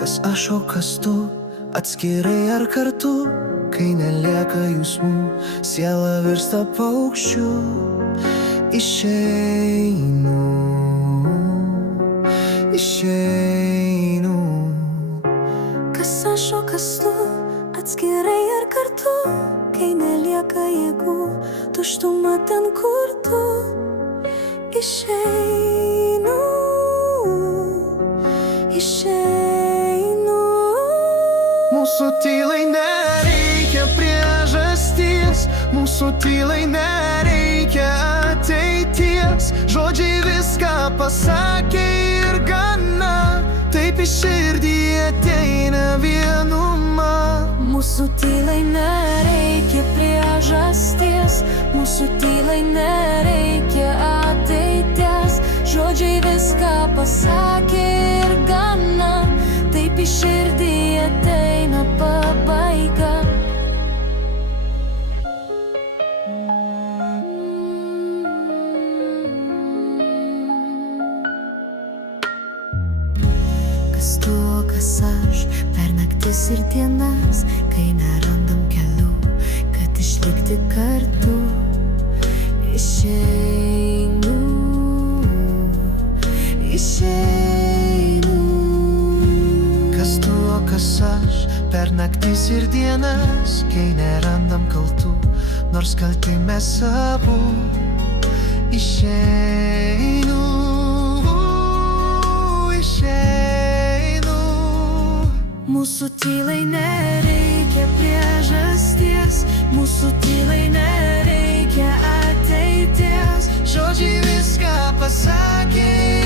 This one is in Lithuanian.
Kas aš, o kas tu, atskirai ar kartu, kai nelieka jausmų, siela virsta paukščiu. Išeinu, išeinu. Kas aš, o kas tu, atskirai ar kartu, kai nelieka jėgų, tuštuma ten, kur tu. Išeinu, išeinu. Mūsų tylai nereikia priežasties, mūsų tylai nereikia ateities. Žodžiai viską pasakė ir gana, taip į širdį ateina vienuma. Mūsų tylai nereikia priežasties, mūsų tylai nereikia ateities. Žodžiai viską pasakė ir gana, taip į širdį ateina pabaiga. Kas tu, o kas aš, per naktis ir dienas, kai nerandam kelių, kad išlikti kartu. Išeinu, išeinu. Kas tu, o kas aš, per naktis ir dienas, kai nerandam kaltų, nors kalti mes abu. Išeinu, išeinu. Mūsų tylai nereikia priežasties, mūsų tylai nereikia ateities. Žodžiai viską pasakė